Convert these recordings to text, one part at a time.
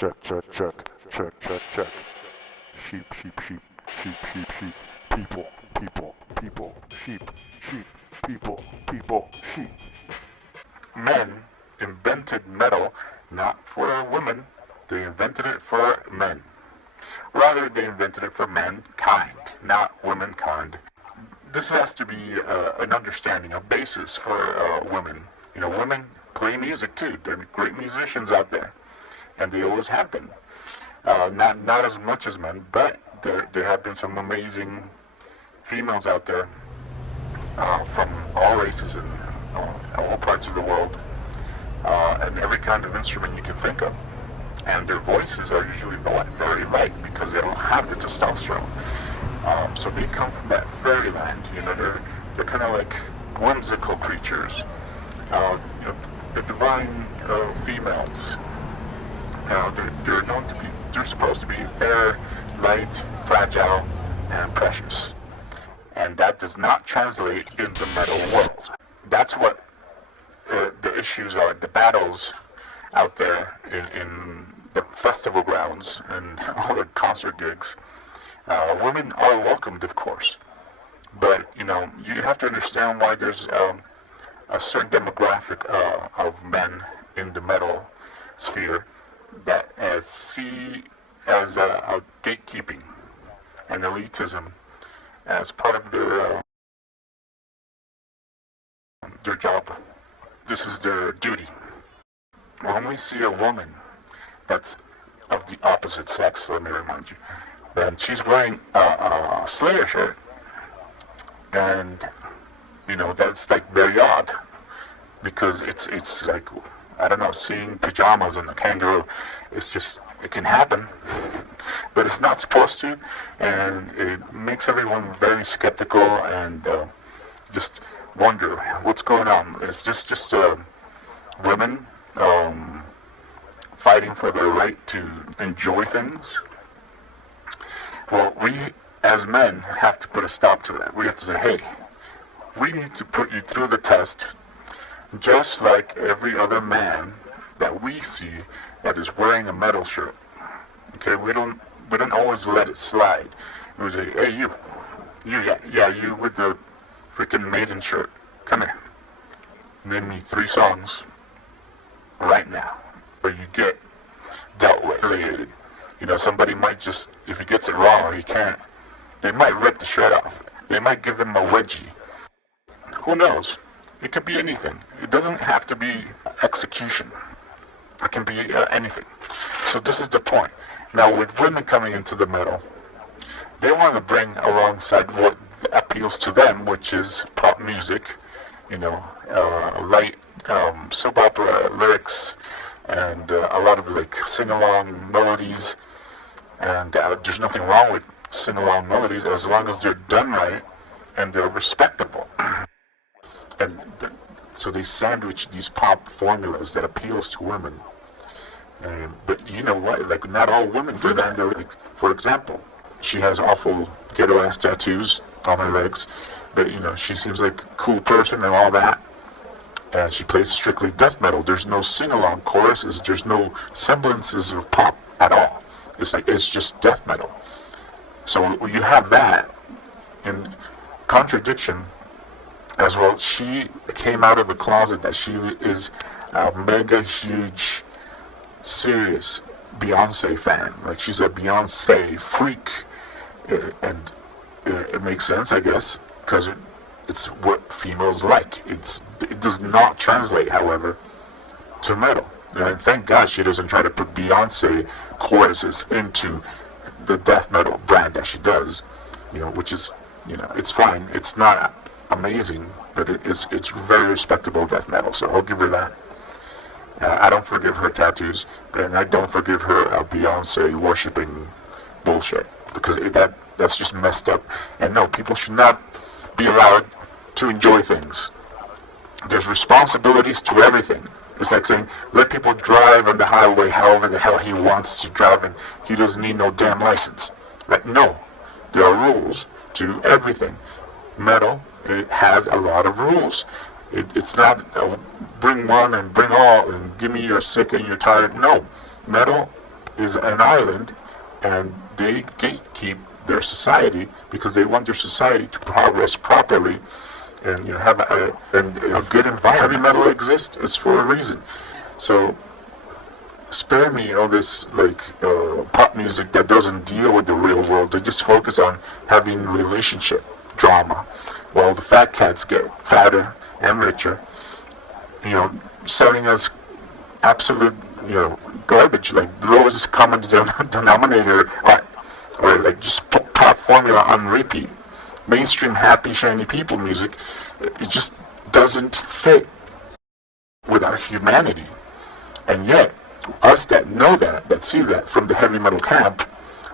Check, check, check, check, check, check. Sheep, sheep, sheep, sheep, sheep, sheep. People, people, people, sheep, sheep, people, people, sheep. Men invented metal not for women, they invented it for men. Rather, they invented it for mankind, not womankind. This has to be an understanding, a basis for women. You know, women play music too. There are great musicians out there, and they always have been. Not as much as men, but there have been some amazing females out there from all races and all parts of the world, and every kind of instrument you can think of. And their voices are usually very light because they don't have the testosterone. So they come from that fairyland. You know, they're kind of like whimsical creatures. You know, the divine females. They're known to be. They're supposed to be fair, light, fragile, and precious. And that does not translate in the metal world. That's what the issues are. The battles out there in the festival grounds and all the concert gigs. Women are welcomed, of course, but you know, you have to understand why there's a certain demographic of men in the metal sphere that see as a gatekeeping and elitism as part of their job. This is their duty. When we see a woman that's of the opposite sex, let me remind you, and she's wearing a Slayer shirt, and you know, that's like very odd, because it's like, I don't know, seeing pajamas on a kangaroo. It's just, it can happen, but it's not supposed to, and it makes everyone very skeptical and just wonder what's going on. Is this just women fighting for their right to enjoy things? Well, we as men have to put a stop to that. We have to say, hey, we need to put you through the test just like every other man that we see that is wearing a metal shirt. Okay, we don't always let it slide. We say, hey, you with the freaking Maiden shirt, come here. Name me 3 songs right now where you get dealt with, humiliated. You know, somebody might just, if he gets it wrong or he can't, they might rip the shirt off. They might give him a wedgie. Who knows? It could be anything. It doesn't have to be execution. It can be anything. So this is the point. Now, with women coming into the metal, they want to bring alongside what appeals to them, which is pop music, you know, light soap opera lyrics, and a lot of like sing-along melodies. And there's nothing wrong with sing-along melodies as long as they're done right and they're respectable. And so they sandwich these pop formulas that appeals to women. But you know what? Like, not all women do that. Like, for example, she has awful ghetto-ass tattoos on her legs, but you know, she seems like a cool person and all that. And she plays strictly death metal. There's no sing-along choruses. There's no semblances of pop at all. It's like, it's just death metal. So you have that in contradiction as well. She came out of the closet that she is a mega huge, serious Beyonce fan. Like, she's a Beyonce freak. And it makes sense, I guess, because it's what females like. It does not translate, however, to metal. And thank God she doesn't try to put Beyonce choruses into the death metal brand that she does, you know, which is, you know, it's fine. It's not amazing, but it's very respectable death metal, so I'll give her that. I don't forgive her tattoos, and I don't forgive her Beyonce worshipping bullshit, because that's just messed up. And no, people should not be allowed to enjoy things. There's responsibilities to everything. It's like saying, let people drive on the highway however the hell he wants to drive, and he doesn't need no damn license. Right? No, there are rules to everything. Metal, it has a lot of rules. It's not bring one and bring all and give me your sick and you're tired. No, metal is an island, and they gatekeep their society because they want their society to progress properly and have a good environment. Heavy metal exists is for a reason. So spare me all this pop music that doesn't deal with the real world. They just focus on having relationship drama, while the fat cats get fatter and richer. Selling us absolute garbage, like the lowest common denominator art, or like just pop formula on repeat. Mainstream happy shiny people music, it just doesn't fit with our humanity. And yet us that know that see that from the heavy metal camp,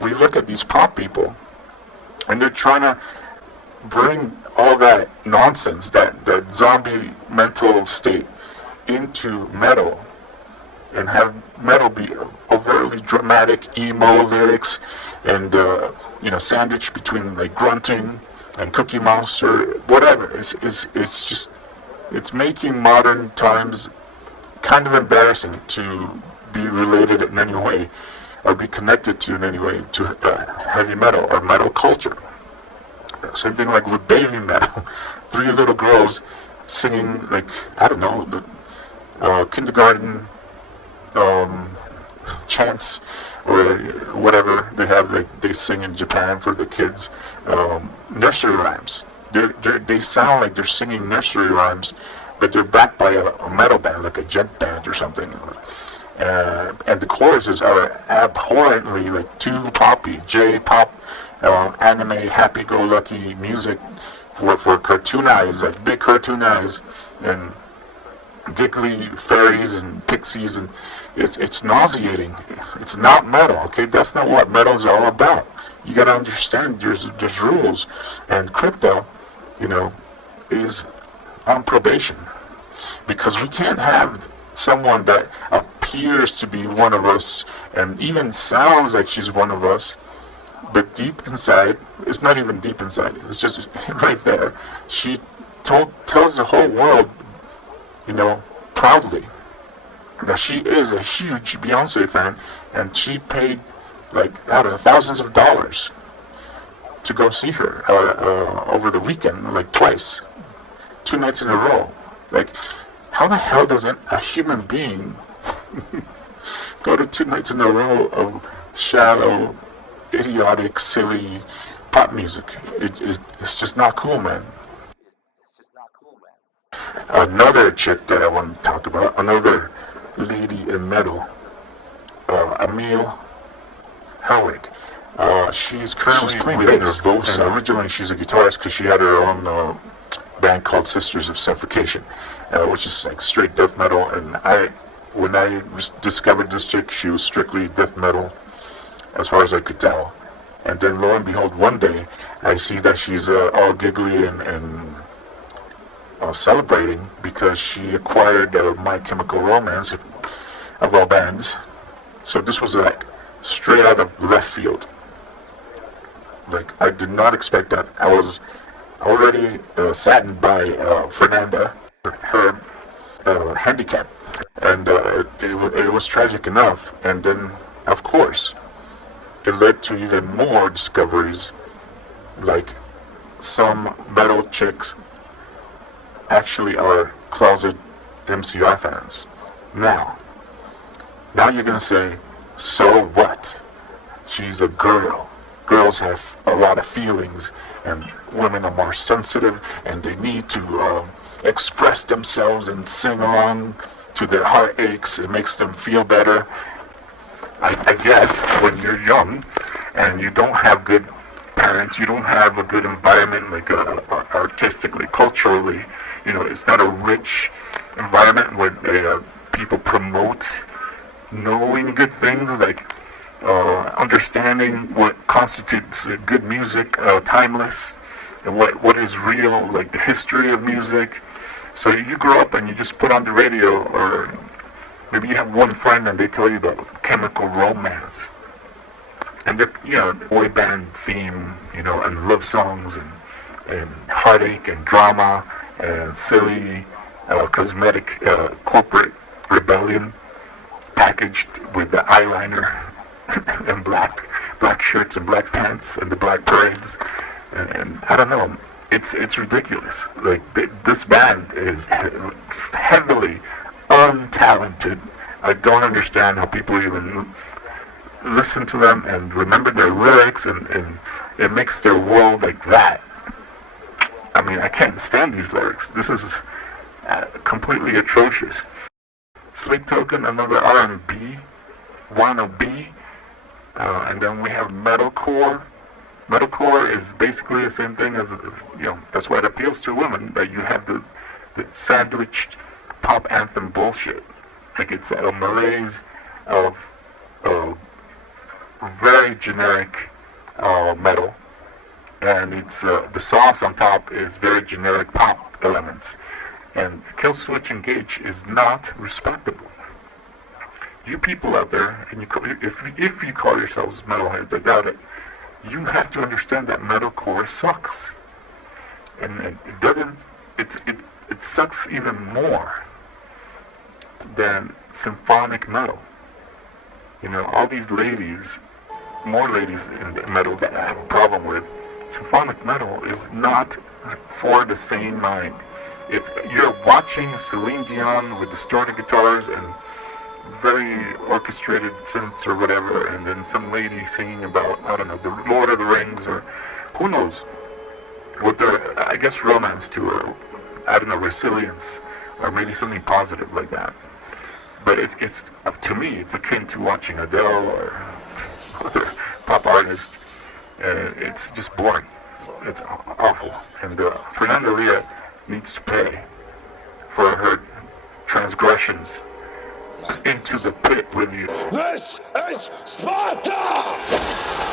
we look at these pop people and they're trying to bring all that nonsense, that zombie mental state, into metal, and have metal be overtly dramatic emo lyrics, and sandwich between like grunting and Cookie Monster, whatever. It's making modern times kind of embarrassing to be related in any way or be connected to in any way to heavy metal or metal culture. Same thing like with baby metal. 3 little girls singing kindergarten chants or whatever they have, like they sing in Japan for the kids, nursery rhymes. They sound like they're singing nursery rhymes, but they're backed by a metal band, like a jet band or something. And the choruses are abhorrently like too poppy, J-pop, anime, happy-go-lucky music for cartoon eyes, like big cartoon eyes, and giggly fairies and pixies, and it's nauseating. It's not metal, okay? That's not what metal is all about. You gotta understand there's rules, and crypto, is on probation, because we can't have someone that appears to be one of us and even sounds like she's one of us, but deep inside, it's not even deep inside, it's just right there. She tells the whole world, proudly, that she is a huge Beyonce fan, and she paid thousands of dollars to go see her over the weekend, like twice, 2 nights in a row. Like, how the hell does a human being go to 2 nights in a row of shallow, idiotic, silly pop music? It's just not cool, man. Another chick that I want to talk about, another lady in metal, Emil Howard. She's currently playing bass, and originally she's a guitarist because she had her own band called Sisters of Suffocation, which is like straight death metal. And when I discovered this chick, she was strictly death metal, as far as I could tell. And then lo and behold, one day I see that she's all giggly and celebrating because she acquired My Chemical Romance, of all bands. So this was like straight out of left field. Like, I did not expect that. I was already saddened by Fernanda, her handicap, and it was tragic enough. And then, of course, it led to even more discoveries, like some metal chicks actually are closet MCR fans. Now you're gonna say, so what? She's a girl. Girls have a lot of feelings, and women are more sensitive, and they need to express themselves and sing along to their heartaches. It makes them feel better. I guess when you're young and you don't have good parents, you don't have a good environment, like artistically, culturally, it's not a rich environment where people promote knowing good things, like understanding what constitutes good music, timeless, and what is real, like the history of music. So you grow up and you just put on the radio, or maybe you have one friend and they tell you about Chemical Romance, and they're, boy band theme, and love songs and heartache and drama and silly cosmetic corporate rebellion packaged with the eyeliner and black shirts and black pants and the black parades, and I don't know. It's ridiculous. Like this band is heavily untalented. I don't understand how people even listen to them and remember their lyrics, and it makes their world like that. I mean, I can't stand these lyrics. This is completely atrocious. Sleep Token, another R&B, wannabe, and then we have metalcore. Metalcore is basically the same thing as, that's why it appeals to women, that you have the sandwiched pop anthem bullshit. Like it's a malaise of very generic metal, and it's the sauce on top is very generic pop elements. And Kill Switch Engage is not respectable. You people out there, and if you call yourselves metalheads, I doubt it, you have to understand that metalcore sucks, and it doesn't. It sucks even more than symphonic metal. All these ladies, more ladies in metal that I have a problem with. Symphonic metal is not for the sane mind. You're watching Celine Dion with distorted guitars and very orchestrated synths or whatever, and then some lady singing about, I don't know, the Lord of the Rings, or who knows what their, I guess, romance to, or I don't know, resilience, or maybe something positive like that. But it's to me, it's akin to watching Adele or other pop artists. It's just boring. It's awful. And Fernanda Lea needs to pay for her transgressions. Into the pit with you. This is Sparta!